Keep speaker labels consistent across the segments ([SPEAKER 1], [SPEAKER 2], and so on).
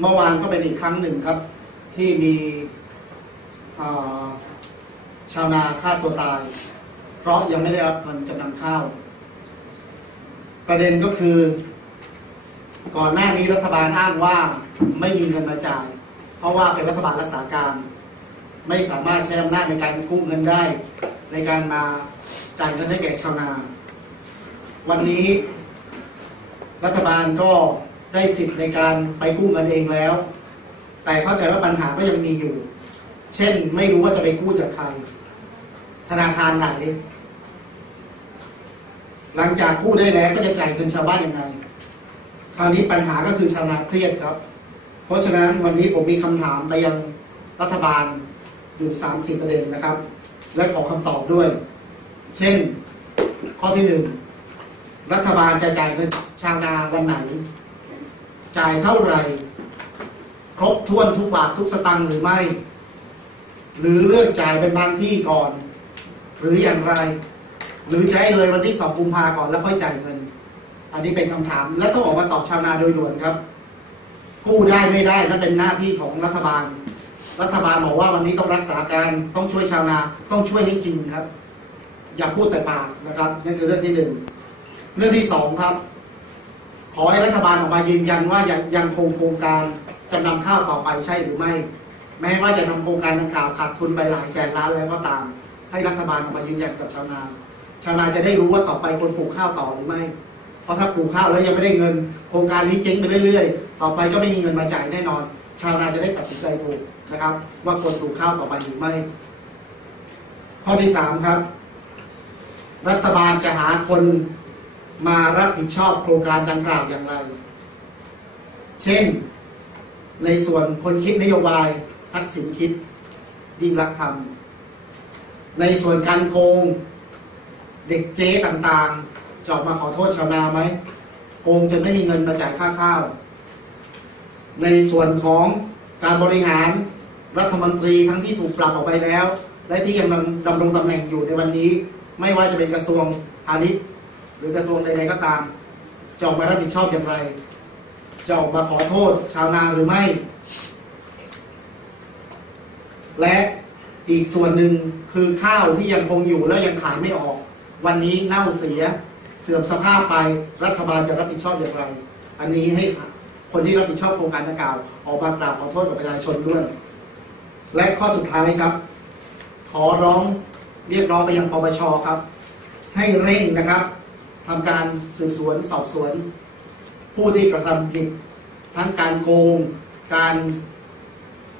[SPEAKER 1] เมื่อวานก็เป็นอีกครั้งหนึ่งครับ ที่มีชาวนาฆ่าตัวตาย เพราะยังไม่ได้รับเงินจำนำข้าว ประเด็นก็คือ ก่อนหน้านี้รัฐบาลอ้างว่าไม่มีเงินมาจ่าย เพราะว่าเป็นรัฐบาลรักษาการ ไม่สามารถใช้อำนาจในการกู้เงินได้ ในการมาจ่ายเงินให้แก่ชาวนา วันนี้รัฐบาลก็ ได้สิทธิ์ในการไปกู้เงินเองแล้ว แต่เข้าใจว่าปัญหาก็ยังมีอยู่ เช่นไม่รู้ว่าจะไปกู้จากใคร ธนาคารไหน หลังจากกู้ได้แล้วก็จะจ่ายเงินชาวบ้านยังไง คราวนี้ปัญหาก็คือชาวนาเครียดครับ เพราะฉะนั้นวันนี้ผมมีคำถามไปยังรัฐบาลอยู่สามสี่ประเด็นนะครับ และขอคำตอบด้วย เช่น ข้อที่หนึ่งรัฐบาลจะจ่ายเงินชาวนาวันไหน จ่ายเท่าไหร่ ครบถ้วนทุกบาททุกสตังค์หรือไม่ หรือเลือกจ่ายเป็นบางที่ก่อน หรืออย่างไร หรือจะให้เลยวันที่สองกุมภาก่อนแล้วค่อยจ่ายเงิน อันนี้เป็นคำถาม และต้องออกมาตอบชาวนาโดยด่วนครับ กู้ได้ไม่ได้นั่นเป็นหน้าที่ของรัฐบาล รัฐบาลบอกว่าวันนี้ต้องรักษาการต้องช่วยชาวนาต้องช่วยให้จริงครับ อย่าพูดแต่ปากนะครับนั่นคือเรื่องที่หนึ่งเรื่องที่สองครับ ขอให้รัฐบาลออกมายืนยันว่ายังยังคงโครงการจำนำข้าวต่อไปใช่หรือไม่ แม้ว่าจะนำโครงการดังกล่าวขาดทุนไปหลายแสนล้านแล้วก็ตาม ให้รัฐบาลออกมายืนยันกับชาวนา ชาวนาจะได้รู้ว่าต่อไปควรปลูกข้าวต่อหรือไม่ เพราะถ้าปลูกข้าวแล้วยังไม่ได้เงิน โครงการนี้เจ๊งไปเรื่อยๆ ต่อไปก็ไม่มีเงินมาจ่ายแน่นอน ชาวนาจะได้ตัดสินใจถูกนะครับ ว่าควรปลูกข้าวต่อไปหรือไม่ ข้อที่สามครับ รัฐบาลจะหาคน มารับผิดชอบโครงการดังกล่าวอย่างไร เช่น ในส่วนคนคิดนโยบายทักษิณคิดยิ่งรักษณ์ทำในส่วนการโกงเด็กเจ๊ต่างๆ จะออกมาขอโทษชาวนาไหมโกงจนไม่มีเงินมาจ่ายค่าข้าว ในส่วนของการบริหารรัฐมนตรีทั้งที่ถูกปรับออกไปแล้ว และที่ยังดำรงตำแหน่งอยู่ในวันนี้ ไม่ว่าจะเป็นกระทรวงพาณิชย์ รือกระทรวงใดๆก็ตามจะออกมารับผิดชอบอย่างไร จะออกมาขอโทษชาวนาหรือไม่ และอีกส่วนหนึ่งคือข้าวที่ยังคงอยู่แล้วยังขายไม่ออก วันนี้เน่าเสียเสื่อมสภาพไปรัฐบาลจะรับผิดชอบอย่างไร อันนี้ให้คนที่รับผิดชอบโครงการดังกล่าวออกมากราบขอโทษกับประชาชนด้วย และข้อสุดท้ายครับ ขอร้องเรียกร้องไปยังปปชครับ ให้เร่งนะครับ ทำการสืบสวนสอบสวน ผู้ที่กระทำผิด ทั้งการโกง การ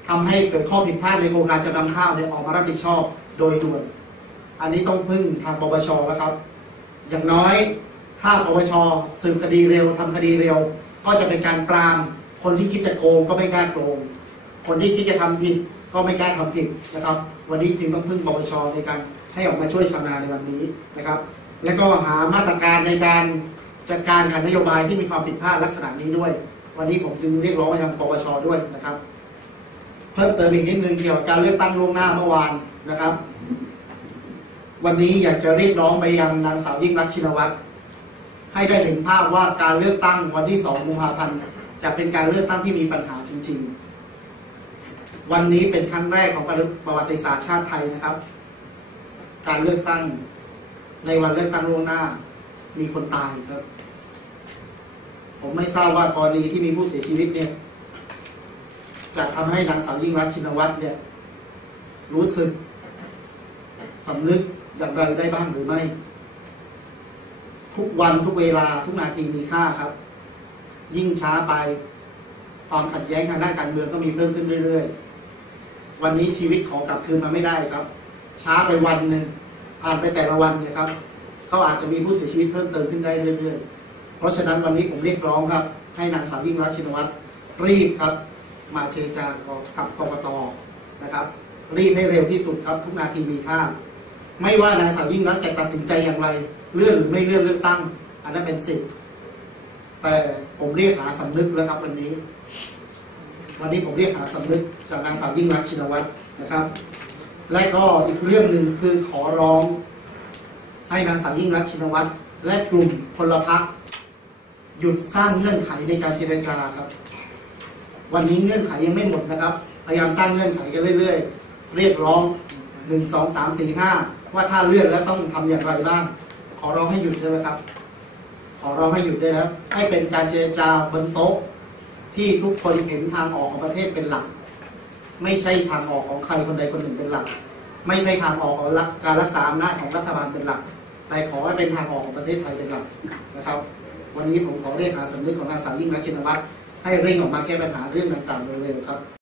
[SPEAKER 1] ทำให้เกิดข้อผิดพลาดในโครงการจำนำข้าวเนี่ยออกมารับผิดชอบโดยด่วน อันนี้ต้องพึ่งทางปปชแล้วครับ อย่างน้อยถ้าปปชสืบคดีเร็วทำคดีเร็ว ก็จะเป็นการปรามคนที่คิดจะโกงก็ไม่กล้าโกง คนที่คิดจะทำผิดก็ไม่กล้าทำผิดนะครับ วันนี้จึงต้องพึ่งปปชในการให้ออกมาช่วยชาวนาในวันนี้นะครับ และก็หามาตรการในการจัดการกับนโยบายที่มีความผิดพลาดลักษณะนี้ด้วย วันนี้ผมจึงเรียกร้องไปทางปปชด้วยนะครับ เพิ่มเติมอีกนิดนึงเกี่ยวกับการเลือกตั้งล่วงหน้าเมื่อวานนะครับ วันนี้อยากจะเรียกร้องไปยังนางสาวยิ่งรักชินวัตรให้ได้เห็นภาพว่าการเลือกตั้งวันที่ 2 กุมภาพันธ์จะเป็นการเลือกตั้งที่มีปัญหาจริง ๆ วันนี้เป็นครั้งแรกของประวัติศาสตร์ชาติไทยนะครับ การเลือกตั้ง ในวันเลือกตั้งล่วงหน้า มีคนตายครับ ผมไม่ทราบว่ากรณีที่มีผู้เสียชีวิตเนี่ยจะทำให้นางสาวยิ่งรักชินวัตรเนี่ยรู้สึกสำนึกอย่างไรได้บ้างหรือไม่ ทุกวันทุกเวลาทุกนาทีมีค่าครับ ยิ่งช้าไปความขัดแย้งทางด้านการเมืองก็มีเพิ่มขึ้นเรื่อย ๆ วันนี้ชีวิตขอกลับคืนมาไม่ได้ครับ ช้าไปวันหนึ่ง ผ่านไปแต่ละวันเนี่ยครับเขาอาจจะมีผู้เสียชีวิตเพิ่มเติมขึ้นได้เรื่อยๆ เพราะฉะนั้นวันนี้ผมเรียกร้องครับ ให้นางสาวยิ่งรักชินวัตรรีบครับ มาเจรจากับกกตนะครับ รีบให้เร็วที่สุดครับ ทุกนาทีมีค่าไม่ว่านางสาวยิ่งรักจะตัดสินใจอย่างไร เลื่อนหรือไม่เลื่อนเลือกตั้ง อันนั้นเป็นสิทธิ์แต่ผมเรียกหาสำนึกแล้วครับวันนี้ วันนี้ผมเรียกหาสำนึกจากนางสาวยิ่งรักชินวัตรนะครับ และก็อีกเรื่องหนึ่งคือขอร้อง ให้นางสาวยิ่งรักชินวัตรและกลุ่มพลพรรคหยุดสร้างเงื่อนไขในการเจรจาครับ วันนี้เงื่อนไขยังไม่หมดนะครับ พยายามสร้างเงื่อนไขกันเรื่อย ๆ เรียกร้องหนึ่งสองสามสี่ห้าว่าถ้าเลื่อนแล้วต้องทำอย่างไรบ้าง ขอร้องให้หยุดได้ไหมครับ ขอร้องให้หยุดได้แล้วให้เป็นการเจรจาบนโต๊ะที่ทุกคนเห็นทางออกของประเทศเป็นหลัก ไม่ใช่ทางออกของใครคนใดคนหนึ่งเป็นหลัก ไม่ใช่ทางออกของรัฐการรักษาอำนาจของรัฐบาลเป็นหลัก แต่ขอให้เป็นทางออกของประเทศไทยเป็นหลักนะครับ วันนี้ผมขอเรียกหาสำนึกของนางสาวยิ่งรักษณ์ชินวัตรให้เร่งออกมาแก้ปัญหาเรื่องต่างๆโดยเร็วครับ